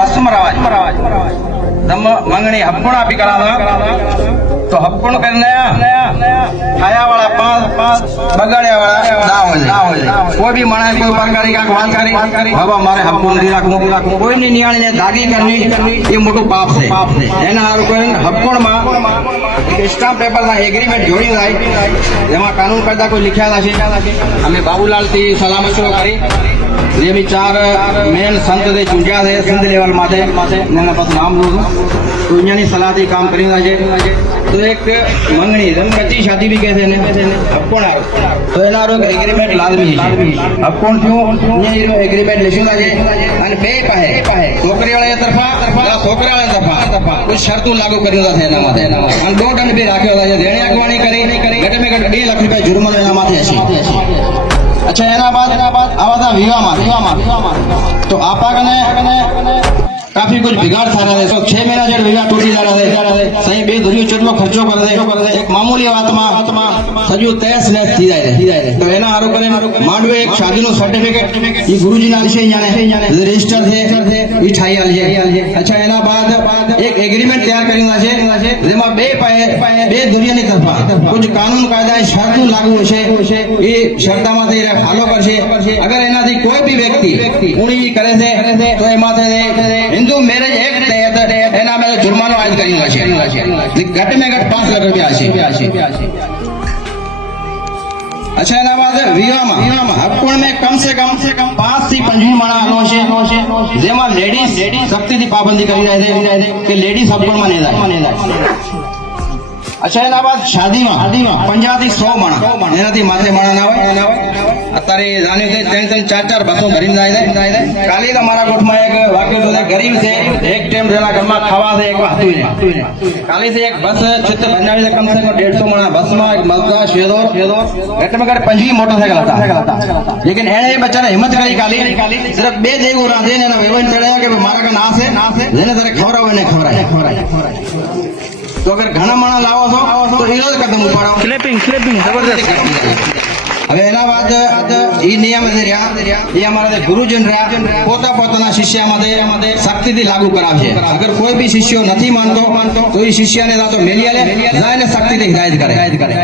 रस्म रवाज दम मंगनी हप्पण आपी करावा तो हप्पण करने खाया वाला पांच बगाड़े वाला ना हो जाए कोई भी माने कोई प्रकार की बात करी बाबा मारे हप्पण नहीं रखूं कोई नहीं नियाणी ने दागी करनी ये मोटो पाप है एना हारू कोई हप्पण में स्टाम्प पेपर ना एग्रीमेंट जोड़ी जाए जेमा कानून कायदा कोई लिख्या छे अमे बाबूलाल थी सलाह मशवरो करी ये भी चार मेन संत दे चूंटिया थे सिंध लेवल माथे मैंने बस नाम लू तो इन्हीं सलाह थी काम करी तो एक मंगनी रंगती शादी भी कहते हैं हप्पण तो एना रो एग्रीमेंट लाजमी है हप्पण क्यों ये एग्रीमेंट लिखी जाए અને બે પાહે છોકરી વાળા તરફા છોકરા વાળા તરફા कुछ शर्तों लागू કરી છે એના માથે અને દો દંડ भी રાખ્યો છે દેણી અગવાણી કરી ઘટે में घट 2 लाख રૂપિયા जुर्मानो એના માથે હશે अच्छा एना बाद आवा था विवाह तो आपा कने काफी कुछ बिगाड़ था रहे तो 6 महीना जेड विवाह टूटी जा रहे सही बे धुरियो चेटलो खर्चो कर दे एक मामूली बात में सजो तहस नहस थी जाए तो एना हारो करे मांडवे एक शादी नो सर्टिफिकेट ई गुरुजी ना विषय जाने रजिस्टर थे ई ठाई आल जे अच्छा एना बाद एक एग्रीमेंट तैयार करीना छे जेमा बे धुरिया ની તરફા कुछ कानून कायदा शर्तों लागू होशे ई शर्ता माथे फॉलो करशे अगर एनाथी कोई भी व्यक्ति उणी करे छे तो ए माथे हिंदू मैरिज एक्ट तहत एना में जुर्मानो आज करेगा छे घट में घट 5 लाख रुपया छे अच्छा एना बाद विवाह में हप्पण में कम से कम 5 થી 25 माणा आलो छे जेमा लेडीज शक्ति थी पाबंदी करी रहे थे कि लेडीज हप्पण में नहीं जाए अच्छा एना बाद शादी में 50 થી 100 माणा एनाथी माथे माणा ना होय अतारे जाने से 3-4 बसों भरीने जाए काली तो मारा कोठ में एक वाक्य तो गरीब से एक टाइम रेला घर में खावा से एक वातु काली से एक बस चित्त बनावी से कम से कम 150 माणा बस में एक मलका शेदो घट में घट 25 मोटरसाइकिल था लेकिन एने बेचारा हिम्मत करी काली सिर्फ 2 देगो राधे ने वेवन चढ़ाया कि मारा का ना से जेने तारे खवरावे ने खवराय तो अगर घना माणा लावो तो इलाज कदम उठाड़ो क्लिपिंग जबरदस्त હવે એના બાદ ઈ નિયમ જે રહ્યા એ અમારા ગુરુજન રહ્યા પોતાના શિષ્ય માટે શક્તિથી લાગુ કરાવશે અગર કોઈ બી શિષ્યો નથી માનતો તો એ શિષ્યને ના તો મેલિયા લે જાય ને શક્તિથી હિદાયત કરે